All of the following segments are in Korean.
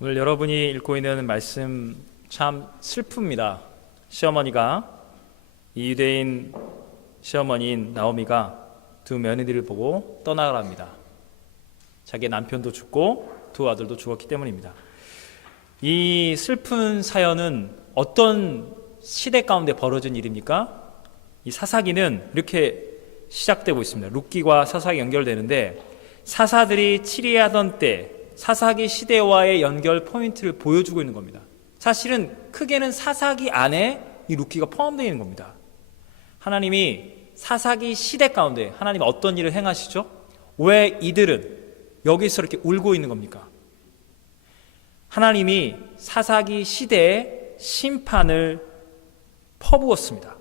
오늘 여러분이 읽고 있는 말씀 참 슬픕니다. 시어머니가 이 유대인 시어머니인 나오미가 두 며느리를 보고 떠나갑니다. 자기 남편도 죽고 두 아들도 죽었기 때문입니다. 이 슬픈 사연은 어떤 시대 가운데 벌어진 일입니까? 이 사사기는 이렇게 시작되고 있습니다. 룻기와 사사기 연결되는데 사사들이 치리하던 때 사사기 시대와의 연결 포인트를 보여주고 있는 겁니다. 사실은 크게는 사사기 안에 이 룻기가 포함되어 있는 겁니다. 하나님이 사사기 시대 가운데 하나님이 어떤 일을 행하시죠? 왜 이들은 여기서 이렇게 울고 있는 겁니까? 하나님이 사사기 시대에 심판을 퍼부었습니다.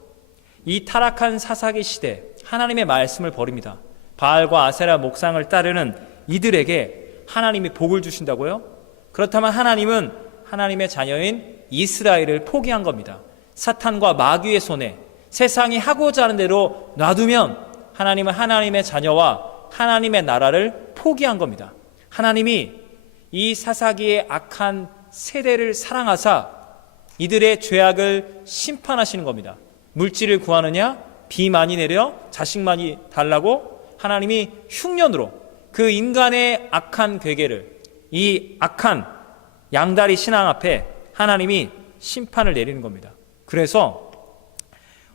이 타락한 사사기 시대 하나님의 말씀을 버립니다. 바알과 아세라 목상을 따르는 이들에게 하나님이 복을 주신다고요? 그렇다면 하나님은 하나님의 자녀인 이스라엘을 포기한 겁니다. 사탄과 마귀의 손에 세상이 하고자 하는 대로 놔두면 하나님은 하나님의 자녀와 하나님의 나라를 포기한 겁니다. 하나님이 이 사사기의 악한 세대를 사랑하사 이들의 죄악을 심판하시는 겁니다. 물질을 구하느냐? 비 많이 내려 자식 많이 달라고 하나님이 흉년으로 그 인간의 악한 괴계를 이 악한 양다리 신앙 앞에 하나님이 심판을 내리는 겁니다. 그래서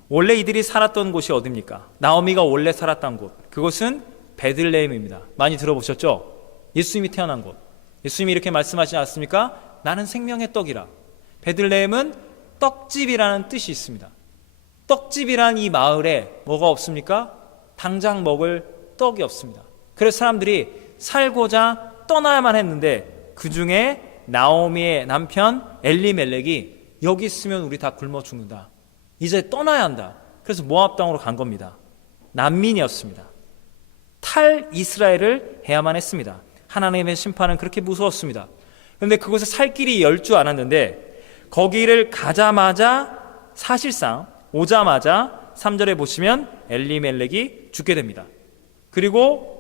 원래 이들이 살았던 곳이 어디입니까? 나오미가 원래 살았던 곳, 그곳은 베들레헴입니다. 많이 들어보셨죠? 예수님이 태어난 곳. 예수님이 이렇게 말씀하시지 않습니까? 나는 생명의 떡이라. 베들레헴은 떡집이라는 뜻이 있습니다. 떡집이란 이 마을에 뭐가 없습니까? 당장 먹을 떡이 없습니다. 그래서 사람들이 살고자 떠나야만 했는데 그 중에 나오미의 남편 엘리멜렉이 여기 있으면 우리 다 굶어 죽는다. 이제 떠나야 한다. 그래서 모압 땅으로 간 겁니다. 난민이었습니다. 탈 이스라엘을 해야만 했습니다. 하나님의 심판은 그렇게 무서웠습니다. 그런데 그곳에 살 길이 열주 않았는데 거기를 가자마자 사실상 오자마자 3절에 보시면 엘리멜렉이 죽게 됩니다. 그리고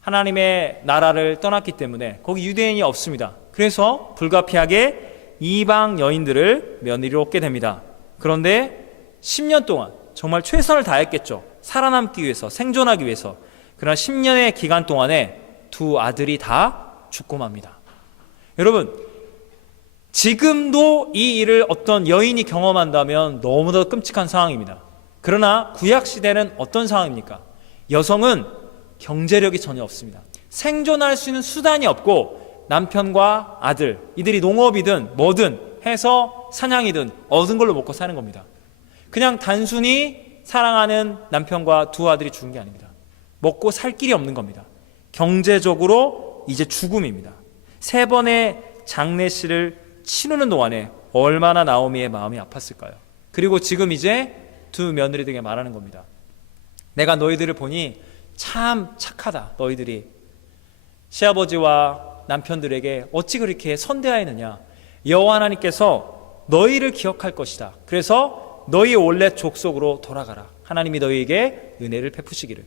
하나님의 나라를 떠났기 때문에 거기 유대인이 없습니다. 그래서 불가피하게 이방 여인들을 며느리로 얻게 됩니다. 그런데 10년 동안 정말 최선을 다했겠죠. 살아남기 위해서, 생존하기 위해서. 그러나 10년의 기간 동안에 두 아들이 다 죽고 맙니다. 여러분, 지금도 이 일을 어떤 여인이 경험한다면 너무나 끔찍한 상황입니다. 그러나 구약시대는 어떤 상황입니까? 여성은 경제력이 전혀 없습니다. 생존할 수 있는 수단이 없고 남편과 아들, 이들이 농업이든 뭐든 해서 사냥이든 얻은 걸로 먹고 사는 겁니다. 그냥 단순히 사랑하는 남편과 두 아들이 죽은 게 아닙니다. 먹고 살 길이 없는 겁니다. 경제적으로 이제 죽음입니다. 3번의 장례식을 치르는 동안에 얼마나 나오미의 마음이 아팠을까요? 그리고 지금 이제 두 며느리들에게 말하는 겁니다. 내가 너희들을 보니 참 착하다. 너희들이 시아버지와 남편들에게 어찌 그렇게 선대하였느냐. 여호와 하나님께서 너희를 기억할 것이다. 그래서 너희 원래 족속으로 돌아가라. 하나님이 너희에게 은혜를 베푸시기를.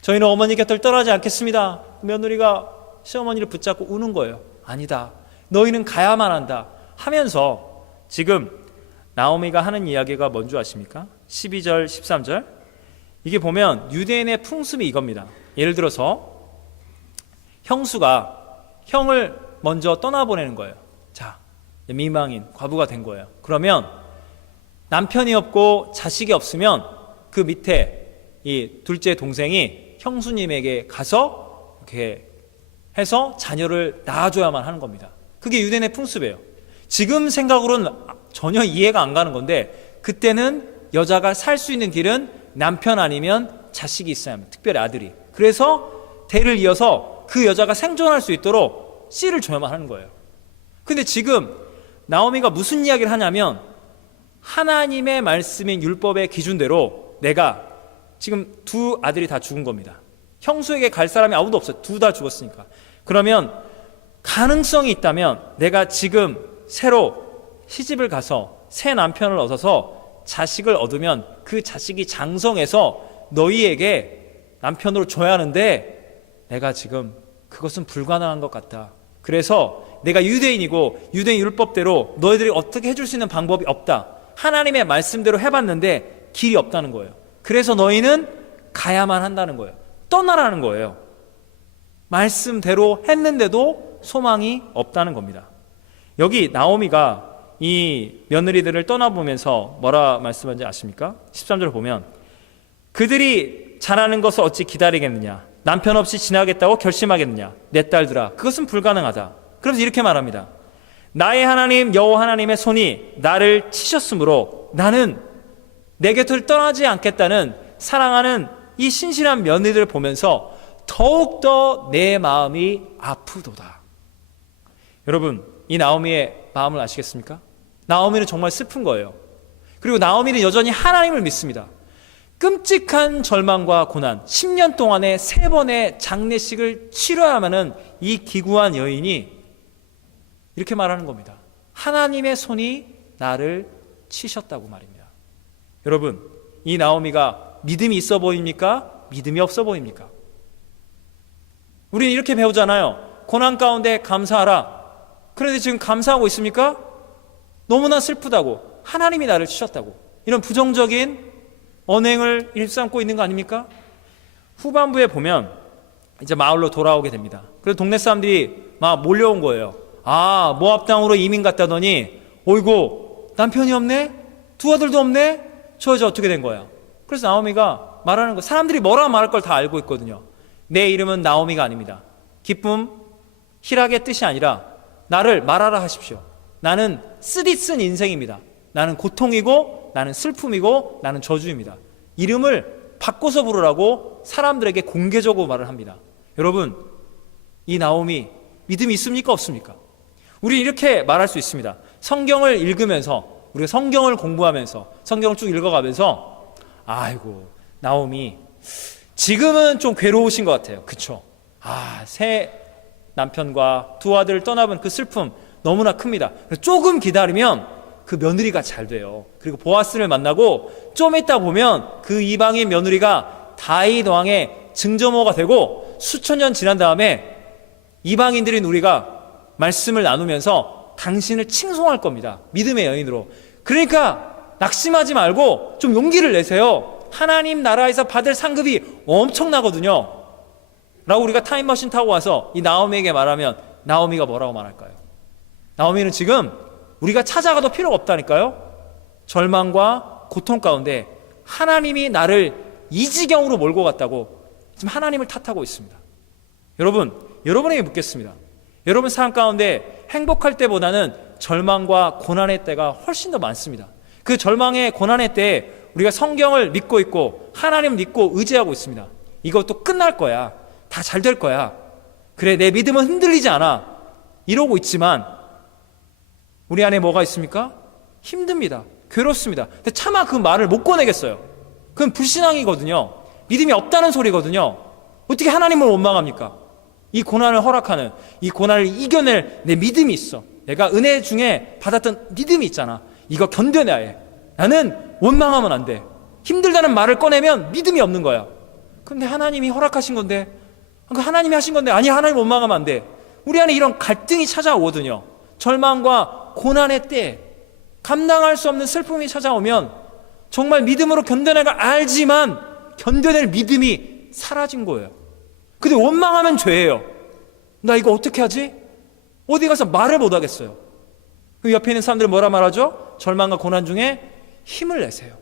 저희는 어머니 곁을 떠나지 않겠습니다. 며느리가 시어머니를 붙잡고 우는 거예요. 아니다. 너희는 가야만 한다. 하면서 지금 나오미가 하는 이야기가 뭔지 아십니까? 12절 13절 이게 보면 유대인의 풍습이 이겁니다. 예를 들어서 형수가 형을 먼저 떠나보내는 거예요. 자, 미망인 과부가 된 거예요. 그러면 남편이 없고 자식이 없으면 그 밑에 이 둘째 동생이 형수님에게 가서 이렇게 해서 자녀를 낳아줘야만 하는 겁니다. 그게 유대인의 풍습이에요. 지금 생각으로는 전혀 이해가 안 가는 건데 그때는 여자가 살 수 있는 길은 남편 아니면 자식이 있어야 합니다. 특별히 아들이. 그래서 대를 이어서 그 여자가 생존할 수 있도록 씨를 줘야만 하는 거예요. 근데 지금 나오미가 무슨 이야기를 하냐면 하나님의 말씀인 율법의 기준대로 내가 지금 두 아들이 다 죽은 겁니다. 형수에게 갈 사람이 아무도 없어요. 둘 다 죽었으니까. 그러면 가능성이 있다면 내가 지금 새로 시집을 가서 새 남편을 얻어서 자식을 얻으면 그 자식이 장성해서 너희에게 남편으로 줘야 하는데 내가 지금 그것은 불가능한 것 같다. 그래서 내가 유대인이고 유대인 율법대로 너희들이 어떻게 해줄 수 있는 방법이 없다. 하나님의 말씀대로 해봤는데 길이 없다는 거예요. 그래서 너희는 가야만 한다는 거예요. 떠나라는 거예요. 말씀대로 했는데도 소망이 없다는 겁니다. 여기 나오미가 이 며느리들을 떠나보면서 뭐라 말씀하는지 아십니까? 13절 보면 그들이 잘하는 것을 어찌 기다리겠느냐, 남편 없이 지나겠다고 결심하겠느냐, 내 딸들아 그것은 불가능하다. 그래서 이렇게 말합니다. 나의 하나님 여호와 하나님의 손이 나를 치셨으므로 나는 내 곁을 떠나지 않겠다는 사랑하는 이 신실한 며느리들을 보면서 더욱더 내 마음이 아프도다. 여러분, 이 나오미의 마음을 아시겠습니까? 나오미는 정말 슬픈 거예요. 그리고 나오미는 여전히 하나님을 믿습니다. 끔찍한 절망과 고난, 10년 동안에 3번의 장례식을 치러야만 하는 이 기구한 여인이 이렇게 말하는 겁니다. 하나님의 손이 나를 치셨다고 말입니다. 여러분, 이 나오미가 믿음이 있어 보입니까? 믿음이 없어 보입니까? 우리는 이렇게 배우잖아요. 고난 가운데 감사하라. 그런데 지금 감사하고 있습니까? 너무나 슬프다고, 하나님이 나를 치셨다고, 이런 부정적인 언행을 일삼고 있는 거 아닙니까? 후반부에 보면 이제 마을로 돌아오게 됩니다. 그래서 동네 사람들이 막 몰려온 거예요. 아, 모압 땅으로 이민 갔다더니 어이구 남편이 없네? 두 아들도 없네? 저 여자 어떻게 된 거야? 그래서 나오미가 말하는 거, 사람들이 뭐라 말할 걸 다 알고 있거든요. 내 이름은 나오미가 아닙니다. 기쁨, 희락의 뜻이 아니라 나를 말하라 하십시오. 나는 쓰디쓴 인생입니다. 나는 고통이고 나는 슬픔이고 나는 저주입니다. 이름을 바꿔서 부르라고 사람들에게 공개적으로 말을 합니다. 여러분, 이 나오미 믿음이 있습니까? 없습니까? 우리 이렇게 말할 수 있습니다. 성경을 읽으면서, 우리가 성경을 공부하면서 성경을 쭉 읽어가면서 아이고 나오미 지금은 좀 괴로우신 것 같아요. 그쵸? 새 남편과 두 아들을 떠나본 그 슬픔 너무나 큽니다. 조금 기다리면 그 며느리가 잘 돼요. 그리고 보아스를 만나고 좀 있다 보면 그 이방인 며느리가 다윗 왕의 증조모가 되고 수천 년 지난 다음에 이방인들인 우리가 말씀을 나누면서 당신을 칭송할 겁니다. 믿음의 여인으로. 그러니까 낙심하지 말고 좀 용기를 내세요. 하나님 나라에서 받을 상급이 엄청나거든요. 라고 우리가 타임머신 타고 와서 이 나오미에게 말하면 나오미가 뭐라고 말할까요? 나오미는 지금 우리가 찾아가도 필요가 없다니까요. 절망과 고통 가운데 하나님이 나를 이 지경으로 몰고 갔다고 지금 하나님을 탓하고 있습니다. 여러분, 여러분에게 묻겠습니다. 여러분 삶 가운데 행복할 때보다는 절망과 고난의 때가 훨씬 더 많습니다. 그 절망의 고난의 때에 우리가 성경을 믿고 있고 하나님을 믿고 의지하고 있습니다. 이것도 끝날 거야. 다 잘 될 거야. 그래, 내 믿음은 흔들리지 않아. 이러고 있지만 우리 안에 뭐가 있습니까? 힘듭니다. 괴롭습니다. 근데 차마 그 말을 못 꺼내겠어요. 그건 불신앙이거든요. 믿음이 없다는 소리거든요. 어떻게 하나님을 원망합니까? 이 고난을 허락하는, 이 고난을 이겨낼 내 믿음이 있어. 내가 은혜 중에 받았던 믿음이 있잖아. 이거 견뎌내야 해. 나는 원망하면 안 돼. 힘들다는 말을 꺼내면 믿음이 없는 거야. 근데 하나님이 허락하신 건데, 하나님이 하신 건데, 아니 하나님 원망하면 안 돼. 우리 안에 이런 갈등이 찾아오거든요. 절망과 고난의 때, 감당할 수 없는 슬픔이 찾아오면 정말 믿음으로 견뎌내가 알지만 견뎌낼 믿음이 사라진 거예요. 근데 원망하면 죄예요. 나 이거 어떻게 하지? 어디 가서 말을 못 하겠어요. 그 옆에 있는 사람들은 뭐라 말하죠? 절망과 고난 중에 힘을 내세요.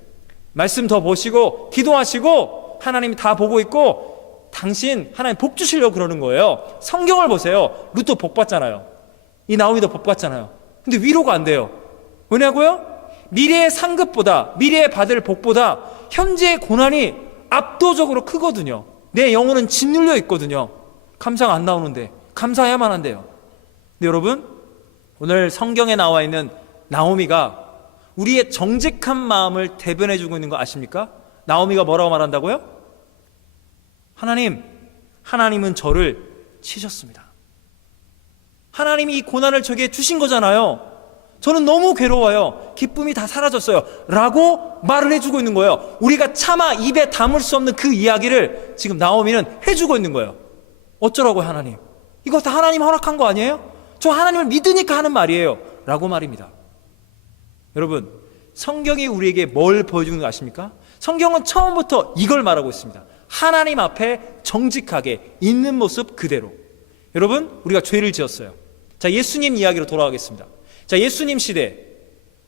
말씀 더 보시고 기도하시고 하나님이 다 보고 있고 당신 하나님 복 주시려고 그러는 거예요. 성경을 보세요. 룻도 복 받잖아요. 이 나오미도 복 받잖아요. 근데 위로가 안 돼요. 왜냐고요? 미래의 상급보다, 미래에 받을 복보다 현재의 고난이 압도적으로 크거든요. 내 영혼은 짓눌려 있거든요. 감사가 안 나오는데 감사해야만 한대요. 근데 여러분, 오늘 성경에 나와 있는 나오미가 우리의 정직한 마음을 대변해 주고 있는 거 아십니까? 나오미가 뭐라고 말한다고요? 하나님은 저를 치셨습니다. 하나님이 이 고난을 저에게 주신 거잖아요. 저는 너무 괴로워요. 기쁨이 다 사라졌어요. 라고 말을 해주고 있는 거예요. 우리가 차마 입에 담을 수 없는 그 이야기를 지금 나오미는 해주고 있는 거예요. 어쩌라고요, 하나님? 이거 다 하나님 허락한 거 아니에요? 저 하나님을 믿으니까 하는 말이에요 라고 말입니다. 여러분, 성경이 우리에게 뭘 보여주는 거 아십니까? 성경은 처음부터 이걸 말하고 있습니다. 하나님 앞에 정직하게 있는 모습 그대로. 여러분, 우리가 죄를 지었어요. 자, 예수님 이야기로 돌아가겠습니다. 자, 예수님 시대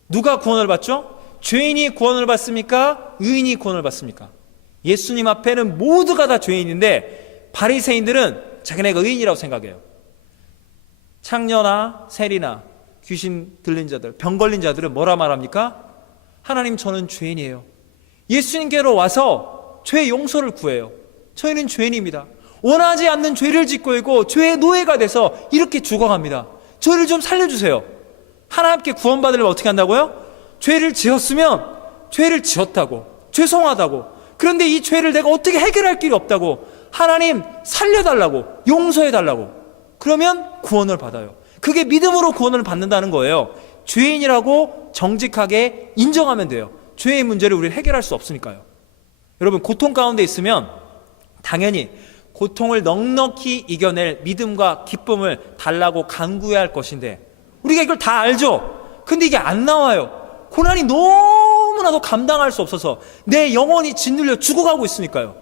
누가 구원을 받죠? 죄인이 구원을 받습니까? 의인이 구원을 받습니까? 예수님 앞에는 모두가 다 죄인인데 바리새인들은 자기네가 의인이라고 생각해요. 창녀나 세리나 귀신 들린 자들, 병 걸린 자들은 뭐라 말합니까? 하나님, 저는 죄인이에요. 예수님께로 와서 죄 용서를 구해요. 저희는 죄인입니다. 원하지 않는 죄를 짓고 있고 죄의 노예가 돼서 이렇게 죽어갑니다. 저희를 좀 살려주세요. 하나님께 구원받으려면 어떻게 한다고요? 죄를 지었으면 죄를 지었다고, 죄송하다고, 그런데 이 죄를 내가 어떻게 해결할 길이 없다고, 하나님 살려달라고, 용서해달라고, 그러면 구원을 받아요. 그게 믿음으로 구원을 받는다는 거예요. 죄인이라고 정직하게 인정하면 돼요. 죄의 문제를 우리는 해결할 수 없으니까요. 여러분, 고통 가운데 있으면 당연히 고통을 넉넉히 이겨낼 믿음과 기쁨을 달라고 간구해야 할 것인데 우리가 이걸 다 알죠? 근데 이게 안 나와요. 고난이 너무나도 감당할 수 없어서 내 영혼이 짓눌려 죽어가고 있으니까요.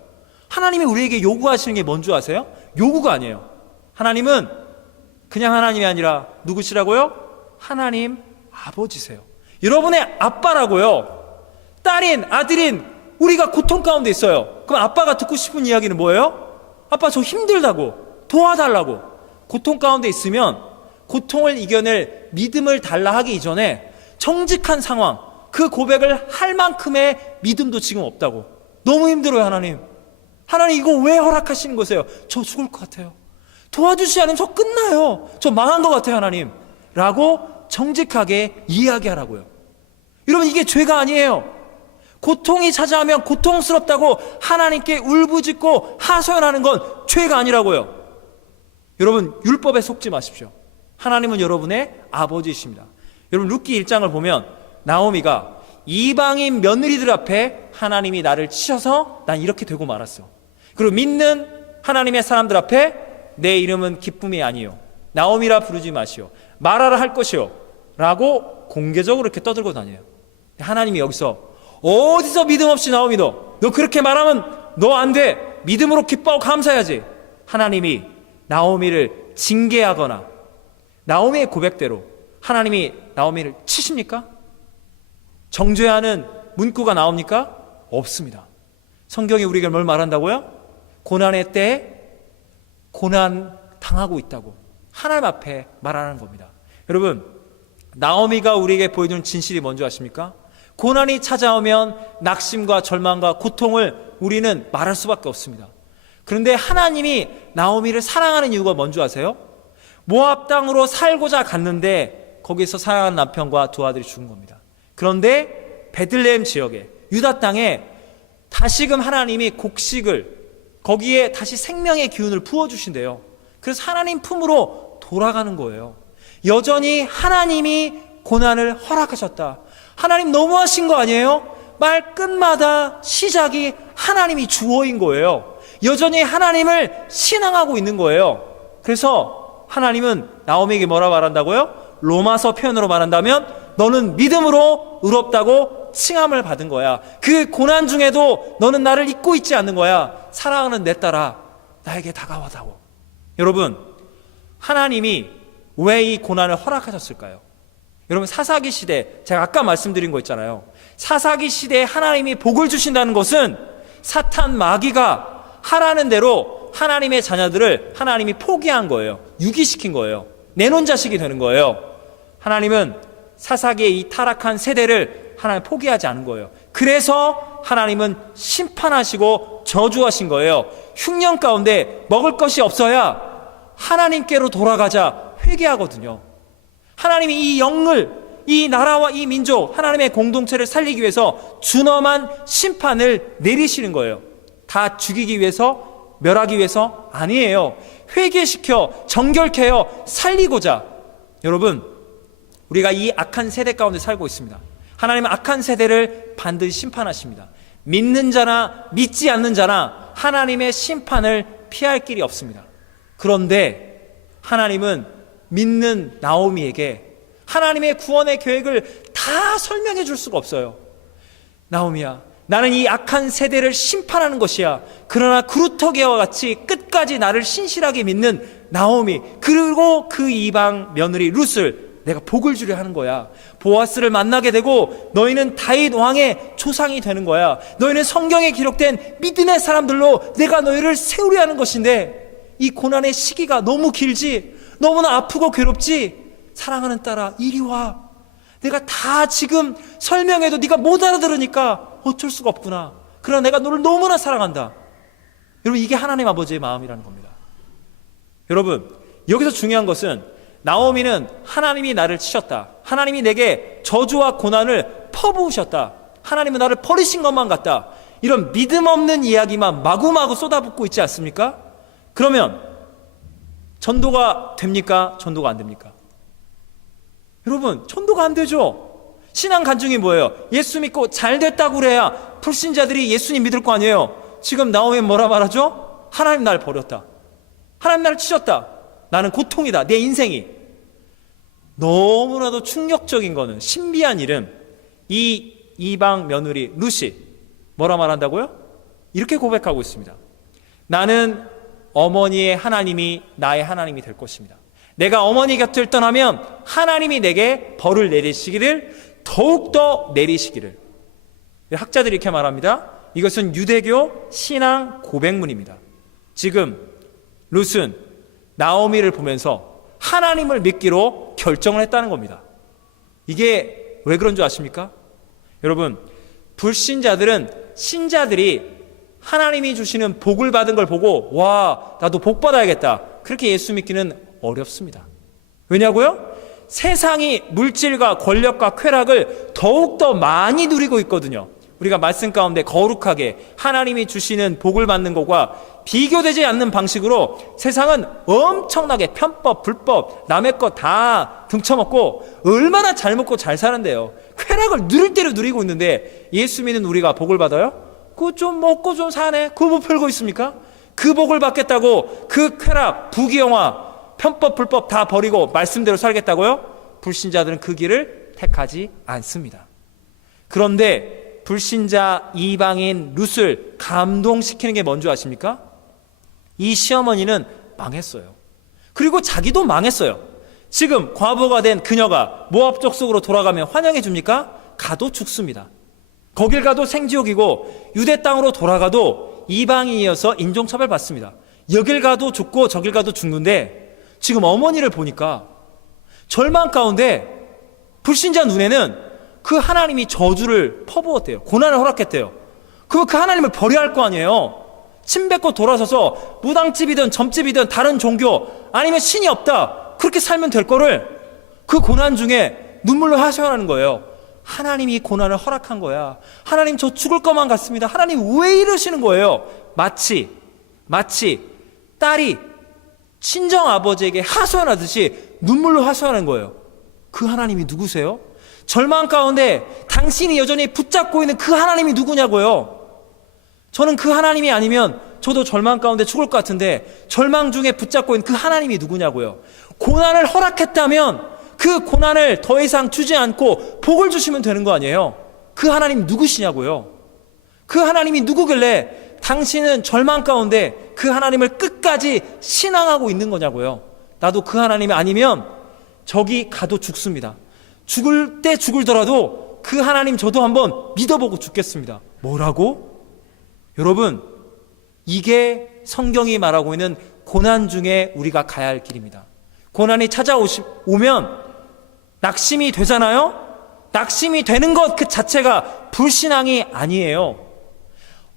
하나님이 우리에게 요구하시는 게 뭔 줄 아세요? 요구가 아니에요. 하나님은 그냥 하나님이 아니라 누구시라고요? 하나님 아버지세요. 여러분의 아빠라고요. 딸인, 아들인 우리가 고통 가운데 있어요. 그럼 아빠가 듣고 싶은 이야기는 뭐예요? 아빠, 저 힘들다고, 도와달라고. 고통 가운데 있으면 고통을 이겨낼 믿음을 달라 하기 이전에 정직한 상황, 그 고백을 할 만큼의 믿음도 지금 없다고. 너무 힘들어요. 하나님, 하나님 이거 왜 허락하시는 거세요? 저 죽을 것 같아요. 도와주시지 않으면 저 끝나요. 저 망한 것 같아요. 하나님 라고 정직하게 이야기하라고요. 여러분, 이게 죄가 아니에요. 고통이 찾아오면 고통스럽다고 하나님께 울부짖고 하소연하는 건 죄가 아니라고요. 여러분, 율법에 속지 마십시오. 하나님은 여러분의 아버지이십니다. 여러분, 룻기 1장을 보면 나오미가 이방인 며느리들 앞에 하나님이 나를 치셔서 난 이렇게 되고 말았어. 그리고 믿는 하나님의 사람들 앞에 내 이름은 기쁨이 아니요 나오미라 부르지 마시오, 말하라 할 것이요 라고 공개적으로 이렇게 떠들고 다녀요. 하나님이 여기서 어디서 믿음 없이 나오미 너 그렇게 말하면 너 안 돼, 믿음으로 기뻐하고 감사해야지. 하나님이 나오미를 징계하거나 나오미의 고백대로 하나님이 나오미를 치십니까? 정죄하는 문구가 나옵니까? 없습니다. 성경이 우리에게 뭘 말한다고요? 고난의 때에 고난 당하고 있다고 하나님 앞에 말하는 겁니다. 여러분, 나오미가 우리에게 보여주는 진실이 뭔지 아십니까? 고난이 찾아오면 낙심과 절망과 고통을 우리는 말할 수밖에 없습니다. 그런데 하나님이 나오미를 사랑하는 이유가 뭔지 아세요? 모압 땅으로 살고자 갔는데 거기서 사랑하는 남편과 두 아들이 죽은 겁니다. 그런데 베들레헴 지역에 유다 땅에 다시금 하나님이 곡식을, 거기에 다시 생명의 기운을 부어주신대요. 그래서 하나님 품으로 돌아가는 거예요. 여전히 하나님이 고난을 허락하셨다. 하나님 너무하신 거 아니에요? 말 끝마다 시작이 하나님이 주어인 거예요. 여전히 하나님을 신앙하고 있는 거예요. 그래서 하나님은 나오미에게 뭐라 말한다고요? 로마서 표현으로 말한다면 너는 믿음으로 의롭다고 칭함을 받은 거야. 그 고난 중에도 너는 나를 잊고 있지 않는 거야. 사랑하는 내 딸아, 나에게 다가와다오. 여러분, 하나님이 왜 이 고난을 허락하셨을까요? 여러분, 사사기 시대, 제가 아까 말씀드린 거 있잖아요. 사사기 시대에 하나님이 복을 주신다는 것은 사탄 마귀가 하라는 대로 하나님의 자녀들을 하나님이 포기한 거예요. 유기시킨 거예요. 내놓은 자식이 되는 거예요. 하나님은 사사기의 이 타락한 세대를 하나님 포기하지 않은 거예요. 그래서 하나님은 심판하시고 저주하신 거예요. 흉년 가운데 먹을 것이 없어야 하나님께로 돌아가자 회개하거든요. 하나님이 이 영을, 이 나라와 이 민족, 하나님의 공동체를 살리기 위해서 준엄한 심판을 내리시는 거예요. 다 죽이기 위해서, 멸하기 위해서 아니에요. 회개시켜, 정결케 하여 살리고자. 여러분, 우리가 이 악한 세대 가운데 살고 있습니다. 하나님은 악한 세대를 반드시 심판하십니다. 믿는 자나 믿지 않는 자나 하나님의 심판을 피할 길이 없습니다. 그런데 하나님은 믿는 나오미에게 하나님의 구원의 계획을 다 설명해 줄 수가 없어요. 나오미야, 나는 이 악한 세대를 심판하는 것이야. 그러나 그루터기와 같이 끝까지 나를 신실하게 믿는 나오미, 그리고 그 이방 며느리 룻을 내가 복을 주려 하는 거야. 보아스를 만나게 되고 너희는 다윗 왕의 조상이 되는 거야. 너희는 성경에 기록된 믿음의 사람들로 내가 너희를 세우려 하는 것인데 이 고난의 시기가 너무 길지? 너무나 아프고 괴롭지? 사랑하는 딸아, 이리 와. 내가 다 지금 설명해도 네가 못 알아들으니까 어쩔 수가 없구나. 그러나 내가 너를 너무나 사랑한다. 여러분, 이게 하나님 아버지의 마음이라는 겁니다. 여러분, 여기서 중요한 것은 나오미는 하나님이 나를 치셨다, 하나님이 내게 저주와 고난을 퍼부으셨다, 하나님은 나를 버리신 것만 같다, 이런 믿음 없는 이야기만 마구마구 쏟아붓고 있지 않습니까? 그러면 전도가 됩니까? 전도가 안 됩니까? 여러분, 전도가 안 되죠. 신앙 간증이 뭐예요? 예수 믿고 잘 됐다고 그래야 불신자들이 예수님 믿을 거 아니에요. 지금 나오면 뭐라 말하죠? 하나님 나를 버렸다, 하나님 나를 치셨다, 나는 고통이다, 내 인생이. 너무나도 충격적인 거는, 신비한 일은 이 이방 며느리 룻이 뭐라 말한다고요? 이렇게 고백하고 있습니다. 나는 어머니의 하나님이 나의 하나님이 될 것입니다. 내가 어머니 곁을 떠나면 하나님이 내게 벌을 내리시기를, 더욱더 내리시기를. 학자들이 이렇게 말합니다. 이것은 유대교 신앙 고백문입니다. 지금 룻은 나오미를 보면서 하나님을 믿기로 결정을 했다는 겁니다. 이게 왜 그런 줄 아십니까? 여러분, 불신자들은 신자들이 하나님이 주시는 복을 받은 걸 보고 와, 나도 복 받아야겠다, 그렇게 예수 믿기는 어렵습니다. 왜냐고요? 세상이 물질과 권력과 쾌락을 더욱더 많이 누리고 있거든요. 우리가 말씀 가운데 거룩하게 하나님이 주시는 복을 받는 것과 비교되지 않는 방식으로 세상은 엄청나게 편법, 불법, 남의 것 다 등쳐먹고 얼마나 잘 먹고 잘 사는데요. 쾌락을 누릴 대로 누리고 있는데 예수 믿는 우리가 복을 받아요? 그거 좀 먹고 좀 사네, 그거 뭐 별거 있습니까? 그 복을 받겠다고 그 쾌락, 부귀영화, 편법, 불법 다 버리고 말씀대로 살겠다고요? 불신자들은 그 길을 택하지 않습니다. 그런데 불신자 이방인 룻을 감동시키는 게 뭔지 아십니까? 이 시어머니는 망했어요. 그리고 자기도 망했어요. 지금 과부가 된 그녀가 모압 족속으로 돌아가면 환영해 줍니까? 가도 죽습니다. 거길 가도 생지옥이고, 유대 땅으로 돌아가도 이방인이어서 인종차별 받습니다. 여길 가도 죽고 저길 가도 죽는데, 지금 어머니를 보니까 절망 가운데 불신자 눈에는 그 하나님이 저주를 퍼부었대요. 고난을 허락했대요. 그럼 그 하나님을 버려야 할 거 아니에요. 침 뱉고 돌아서서 무당집이든 점집이든 다른 종교 아니면 신이 없다, 그렇게 살면 될 거를 그 고난 중에 눈물로 하소연하는 거예요. 하나님이 고난을 허락한 거야. 하나님, 저 죽을 것만 같습니다. 하나님 왜 이러시는 거예요? 마치 딸이 친정 아버지에게 하소연하듯이 눈물로 하소연하는 거예요. 그 하나님이 누구세요? 절망 가운데 당신이 여전히 붙잡고 있는 그 하나님이 누구냐고요? 저는 그 하나님이 아니면 저도 절망 가운데 죽을 것 같은데, 절망 중에 붙잡고 있는 그 하나님이 누구냐고요? 고난을 허락했다면 그 고난을 더 이상 주지 않고 복을 주시면 되는 거 아니에요? 그 하나님 누구시냐고요? 그 하나님이 누구길래 당신은 절망 가운데 그 하나님을 끝까지 신앙하고 있는 거냐고요? 나도 그 하나님이 아니면 저기 가도 죽습니다. 죽을 때 죽을더라도 그 하나님 저도 한번 믿어보고 죽겠습니다. 뭐라고? 여러분, 이게 성경이 말하고 있는 고난 중에 우리가 가야 할 길입니다. 고난이 찾아오면 낙심이 되잖아요? 낙심이 되는 것 그 자체가 불신앙이 아니에요.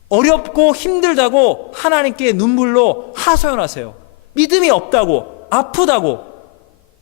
어렵고 힘들다고 하나님께 눈물로 하소연하세요. 믿음이 없다고, 아프다고,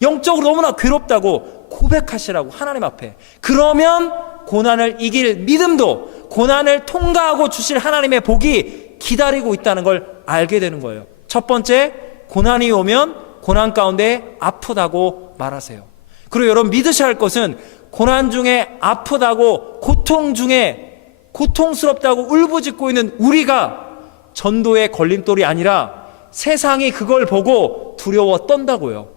영적으로 너무나 괴롭다고 고백하시라고, 하나님 앞에. 그러면 고난을 이길 믿음도, 고난을 통과하고 주실 하나님의 복이 기다리고 있다는 걸 알게 되는 거예요. 첫 번째, 고난이 오면 고난 가운데 아프다고 말하세요. 그리고 여러분 믿으셔야 할 것은, 고난 중에 아프다고, 고통 중에 고통스럽다고 울부짖고 있는 우리가 전도의 걸림돌이 아니라 세상이 그걸 보고 두려워 떤다고요.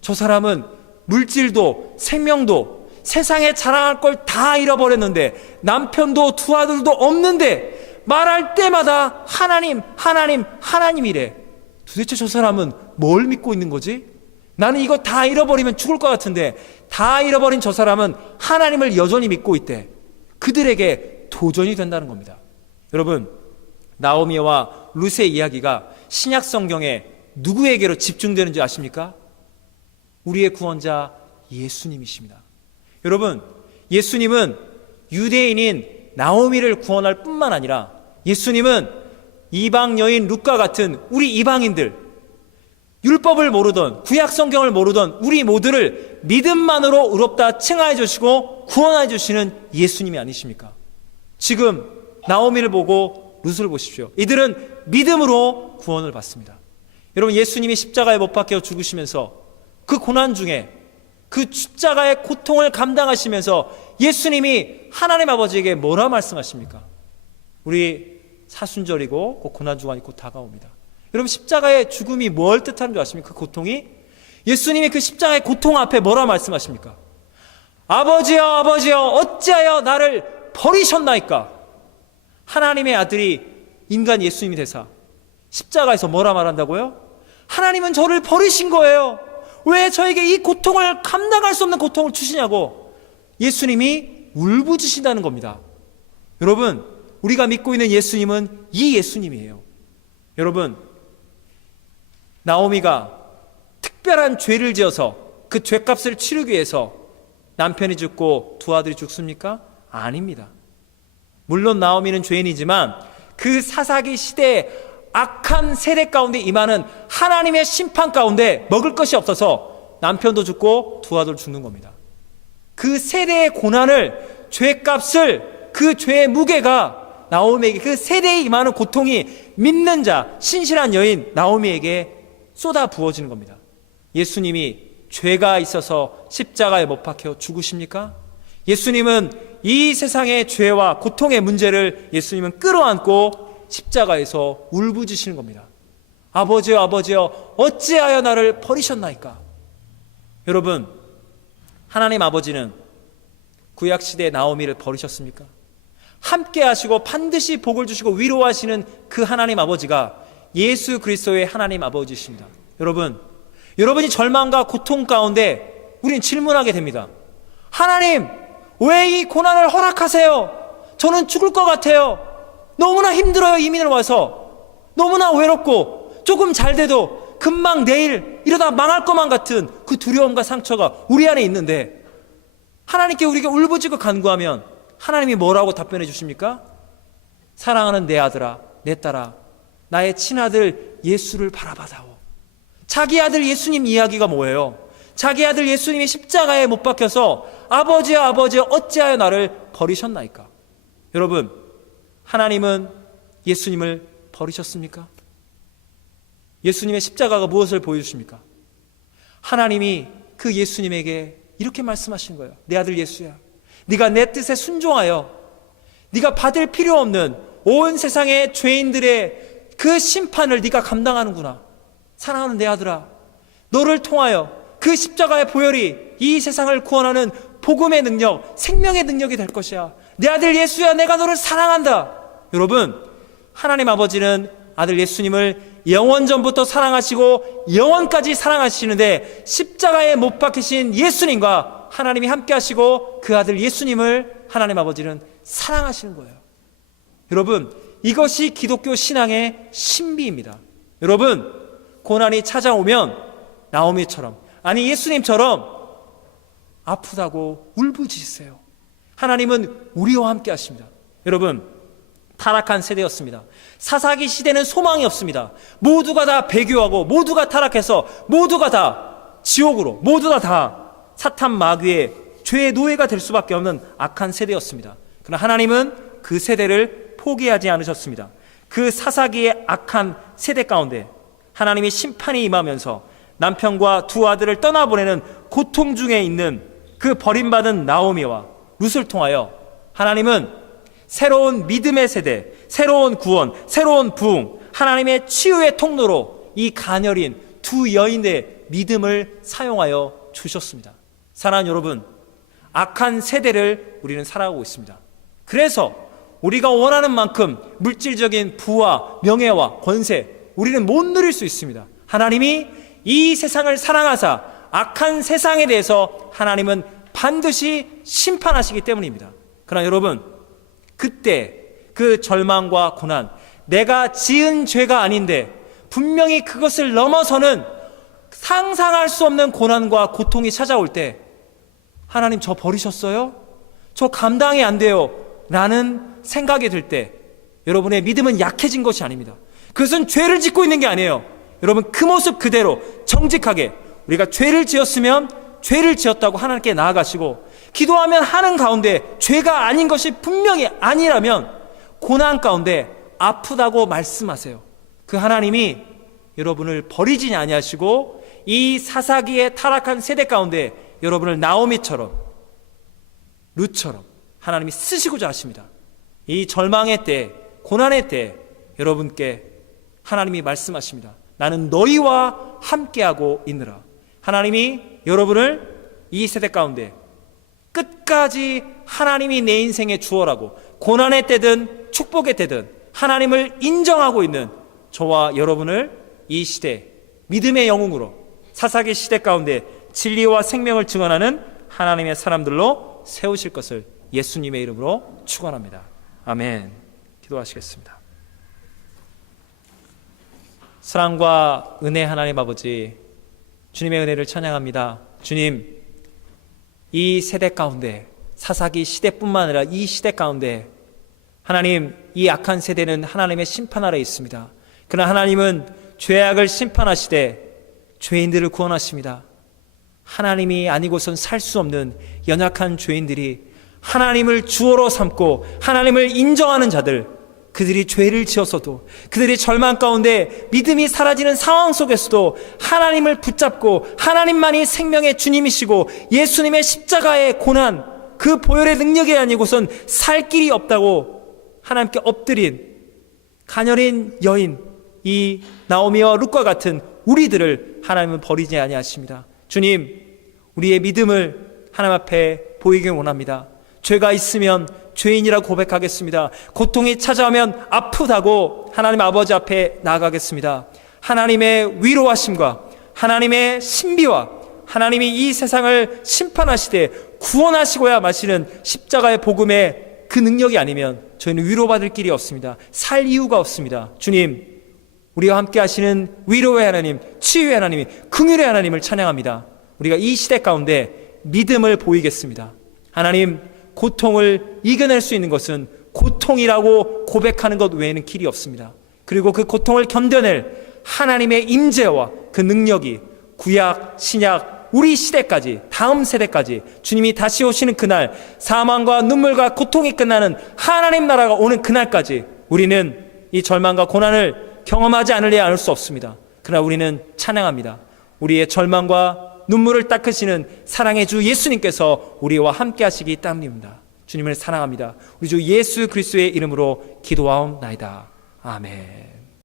저 사람은 물질도 생명도 세상에 자랑할 걸 다 잃어버렸는데, 남편도 두 아들도 없는데 말할 때마다 하나님, 하나님, 하나님이래. 도대체 저 사람은 뭘 믿고 있는 거지? 나는 이거 다 잃어버리면 죽을 것 같은데 다 잃어버린 저 사람은 하나님을 여전히 믿고 있대. 그들에게 도전이 된다는 겁니다. 여러분, 나오미와 룻의 이야기가 신약 성경에 누구에게로 집중되는지 아십니까? 우리의 구원자 예수님이십니다. 여러분, 예수님은 유대인인 나오미를 구원할 뿐만 아니라 예수님은 이방 여인 룻과 같은 우리 이방인들, 율법을 모르던 구약 성경을 모르던 우리 모두를 믿음만으로 의롭다 칭하여 주시고 구원해 주시는 예수님이 아니십니까? 지금 나오미를 보고 룻을 보십시오. 이들은 믿음으로 구원을 받습니다. 여러분, 예수님이 십자가에 못 박혀 죽으시면서 그 고난 중에 그 십자가의 고통을 감당하시면서 예수님이 하나님 아버지에게 뭐라 말씀하십니까? 우리 사순절이고 곧 고난주간이 곧 다가옵니다. 여러분, 십자가의 죽음이 뭘 뜻하는 줄 아십니까? 그 고통이? 예수님이 그 십자가의 고통 앞에 뭐라 말씀하십니까? 아버지여, 아버지여, 어찌하여 나를 버리셨나이까? 하나님의 아들이 인간 예수님이 되사 십자가에서 뭐라 말한다고요? 하나님은 저를 버리신 거예요. 왜 저에게 이 고통을 감당할 수 없는 고통을 주시냐고 예수님이 울부짖으신다는 겁니다. 여러분, 우리가 믿고 있는 예수님은 이 예수님이에요. 여러분, 나오미가 특별한 죄를 지어서 그 죄값을 치르기 위해서 남편이 죽고 두 아들이 죽습니까? 아닙니다. 물론 나오미는 죄인이지만 그 사사기 시대의 악한 세대 가운데 임하는 하나님의 심판 가운데 먹을 것이 없어서 남편도 죽고 두 아들 죽는 겁니다. 그 세대의 고난을, 죄값을, 그 죄의 무게가 나오미에게, 그 세대에 임하는 고통이 믿는 자, 신실한 여인 나오미에게 쏟아 부어지는 겁니다. 예수님이 죄가 있어서 십자가에 못 박혀 죽으십니까? 예수님은 이 세상의 죄와 고통의 문제를 예수님은 끌어안고 십자가에서 울부짖으시는 겁니다. 아버지여, 아버지여, 어찌하여 나를 버리셨나이까? 여러분, 하나님 아버지는 구약시대의 나오미를 버리셨습니까? 함께 하시고 반드시 복을 주시고 위로하시는 그 하나님 아버지가 예수 그리스도의 하나님 아버지십니다. 여러분, 여러분이 절망과 고통 가운데 우리는 질문하게 됩니다. 하나님, 왜 이 고난을 허락하세요? 저는 죽을 것 같아요. 너무나 힘들어요. 이민을 와서 너무나 외롭고 조금 잘 돼도 금방 내일 이러다 망할 것만 같은 그 두려움과 상처가 우리 안에 있는데 하나님께 우리가 울부짖고 간구하면 하나님이 뭐라고 답변해 주십니까? 사랑하는 내 아들아, 내 딸아, 나의 친아들 예수를 바라봐다오. 자기 아들 예수님 이야기가 뭐예요? 자기 아들 예수님이 십자가에 못 박혀서 아버지여, 아버지여, 어찌하여 나를 버리셨나이까? 여러분, 하나님은 예수님을 버리셨습니까? 예수님의 십자가가 무엇을 보여주십니까? 하나님이 그 예수님에게 이렇게 말씀하신 거예요. 내 아들 예수야, 네가 내 뜻에 순종하여 네가 받을 필요 없는 온 세상의 죄인들의 그 심판을 네가 감당하는구나. 사랑하는 내 아들아, 너를 통하여 그 십자가의 보혈이 이 세상을 구원하는 복음의 능력, 생명의 능력이 될 것이야. 내 아들 예수야, 내가 너를 사랑한다. 여러분, 하나님 아버지는 아들 예수님을 영원전부터 사랑하시고 영원까지 사랑하시는데 십자가에 못 박히신 예수님과 하나님이 함께 하시고 그 아들 예수님을 하나님 아버지는 사랑하시는 거예요. 여러분, 이것이 기독교 신앙의 신비입니다. 여러분, 고난이 찾아오면 나오미처럼, 아니 예수님처럼 아프다고 울부짖으세요. 하나님은 우리와 함께 하십니다. 여러분, 타락한 세대였습니다. 사사기 시대는 소망이 없습니다. 모두가 다 배교하고 모두가 타락해서 모두가 다 지옥으로, 모두가 다 사탄 마귀의 죄의 노예가 될 수밖에 없는 악한 세대였습니다. 그러나 하나님은 그 세대를 포기하지 않으셨습니다. 그 사사기의 악한 세대 가운데 하나님이 심판이 임하면서 남편과 두 아들을 떠나보내는 고통 중에 있는 그 버림받은 나오미와 룻을 통하여 하나님은 새로운 믿음의 세대, 새로운 구원, 새로운 부흥, 하나님의 치유의 통로로 이 가녀린 두 여인의 믿음을 사용하여 주셨습니다. 사랑하는 여러분, 악한 세대를 우리는 살아가고 있습니다. 그래서 우리가 원하는 만큼 물질적인 부와 명예와 권세, 우리는 못 누릴 수 있습니다. 하나님이 이 세상을 사랑하사 악한 세상에 대해서 하나님은 반드시 심판하시기 때문입니다. 그러나 여러분, 그때 그 절망과 고난, 내가 지은 죄가 아닌데 분명히 그것을 넘어서는 상상할 수 없는 고난과 고통이 찾아올 때, 하나님 저 버리셨어요? 저 감당이 안 돼요 라는 생각이 들 때 여러분의 믿음은 약해진 것이 아닙니다. 그것은 죄를 짓고 있는 게 아니에요. 여러분, 그 모습 그대로 정직하게 우리가 죄를 지었으면 죄를 지었다고 하나님께 나아가시고, 기도하면 하는 가운데 죄가 아닌 것이 분명히 아니라면 고난 가운데 아프다고 말씀하세요. 그 하나님이 여러분을 버리지 아니하시고 이 사사기의 타락한 세대 가운데 여러분을 나오미처럼, 룻처럼 하나님이 쓰시고자 하십니다. 이 절망의 때, 고난의 때 여러분께 하나님이 말씀하십니다. 나는 너희와 함께하고 있느라. 하나님이 여러분을 이 세대 가운데 끝까지 하나님이 내 인생의 주어라고, 고난의 때든 축복의 때든 하나님을 인정하고 있는 저와 여러분을 이 시대 믿음의 영웅으로 사사기 시대 가운데 진리와 생명을 증언하는 하나님의 사람들로 세우실 것을 예수님의 이름으로 축원합니다. 아멘. 기도하시겠습니다. 사랑과 은혜 하나님 아버지, 주님의 은혜를 찬양합니다. 주님, 이 세대 가운데, 사사기 시대뿐만 아니라 이 시대 가운데 하나님, 이 악한 세대는 하나님의 심판 아래 있습니다. 그러나 하나님은 죄악을 심판하시되 죄인들을 구원하십니다. 하나님이 아니고선 살 수 없는 연약한 죄인들이 하나님을 주어로 삼고 하나님을 인정하는 자들, 그들이 죄를 지었어도, 그들이 절망 가운데 믿음이 사라지는 상황 속에서도 하나님을 붙잡고 하나님만이 생명의 주님이시고 예수님의 십자가의 고난, 그 보혈의 능력이 아니고선 살 길이 없다고 하나님께 엎드린 가녀린 여인, 이 나오미와 룻과 같은 우리들을 하나님은 버리지 아니하십니다. 주님, 우리의 믿음을 하나님 앞에 보이길 원합니다. 죄가 있으면 죄인이라고 고백하겠습니다. 고통이 찾아오면 아프다고 하나님 아버지 앞에 나아가겠습니다. 하나님의 위로하심과 하나님의 신비와 하나님이 이 세상을 심판하시되 구원하시고야 마시는 십자가의 복음의 그 능력이 아니면 저희는 위로받을 길이 없습니다. 살 이유가 없습니다. 주님, 우리와 함께 하시는 위로의 하나님, 치유의 하나님, 긍휼의 하나님을 찬양합니다. 우리가 이 시대 가운데 믿음을 보이겠습니다. 하나님, 고통을 이겨낼 수 있는 것은 고통이라고 고백하는 것 외에는 길이 없습니다. 그리고 그 고통을 견뎌낼 하나님의 임재와 그 능력이 구약, 신약, 우리 시대까지, 다음 세대까지 주님이 다시 오시는 그날, 사망과 눈물과 고통이 끝나는 하나님 나라가 오는 그날까지 우리는 이 절망과 고난을 경험하지 않으려 않을 수 없습니다. 그러나 우리는 찬양합니다. 우리의 절망과 눈물을 닦으시는 사랑의 주 예수님께서 우리와 함께 하시기 때문입니다. 주님을 사랑합니다. 우리 주 예수 그리스도의 이름으로 기도하옵나이다. 아멘.